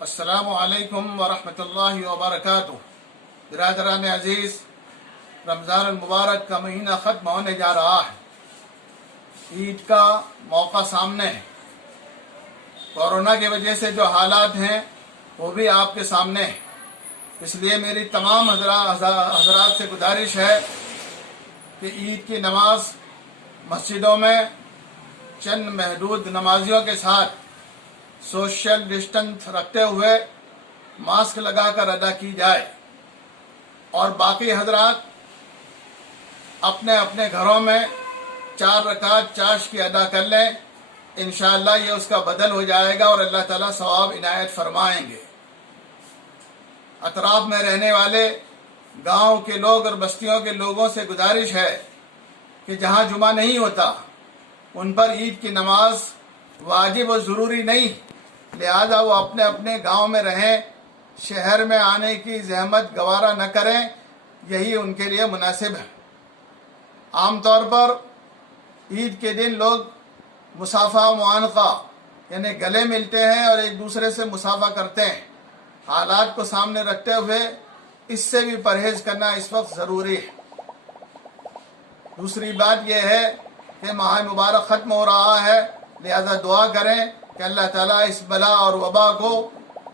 السلام علیکم ورحمۃ اللہ وبرکاتہ۔ برادران عزیز، رمضان المبارک کا مہینہ ختم ہونے جا رہا ہے۔ عید کا موقع سامنے ہے۔ کورونا کی وجہ سے جو حالات ہیں وہ بھی آپ کے سامنے ہیں۔ اس لیے میری تمام حضرات سے گزارش ہے کہ عید کی نماز مسجدوں میں چند محدود نمازیوں کے ساتھ سوشل ڈسٹنس رکھتے ہوئے ماسک لگا کر ادا کی جائے، اور باقی حضرات اپنے اپنے گھروں میں 4 رکعت چاشت کی ادا کر لیں۔ انشاءاللہ یہ اس کا بدل ہو جائے گا اور اللہ تعالیٰ ثواب عنایت فرمائیں گے۔ اطراف میں رہنے والے گاؤں کے لوگ اور بستیوں کے لوگوں سے گزارش ہے کہ جہاں جمعہ نہیں ہوتا ان پر عید کی نماز واجب و ضروری نہیں، لہذا وہ اپنے اپنے گاؤں میں رہیں، شہر میں آنے کی زحمت گوارا نہ کریں، یہی ان کے لیے مناسب ہے۔ عام طور پر عید کے دن لوگ مصافحہ و معانقہ یعنی گلے ملتے ہیں اور ایک دوسرے سے مصافحہ کرتے ہیں۔ حالات کو سامنے رکھتے ہوئے اس سے بھی پرہیز کرنا اس وقت ضروری ہے۔ دوسری بات یہ ہے کہ ماہ مبارک ختم ہو رہا ہے، لہذا دعا کریں کہ اللہ تعالیٰ اس بلا اور وبا کو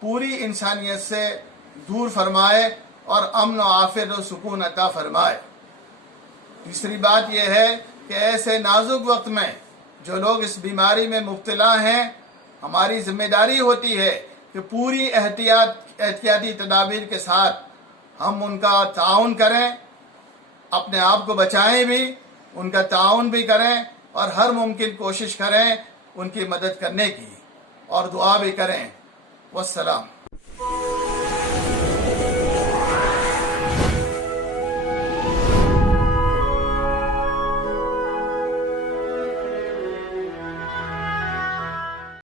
پوری انسانیت سے دور فرمائے اور امن و عافیت و سکون عطا فرمائے۔ تیسری بات یہ ہے کہ ایسے نازک وقت میں جو لوگ اس بیماری میں مبتلا ہیں، ہماری ذمہ داری ہوتی ہے کہ پوری احتیاطی تدابیر کے ساتھ ہم ان کا تعاون کریں، اپنے آپ کو بچائیں بھی، ان کا تعاون بھی کریں اور ہر ممکن کوشش کریں ان کی مدد کرنے کی، اور دعا بھی کریں۔ والسلام۔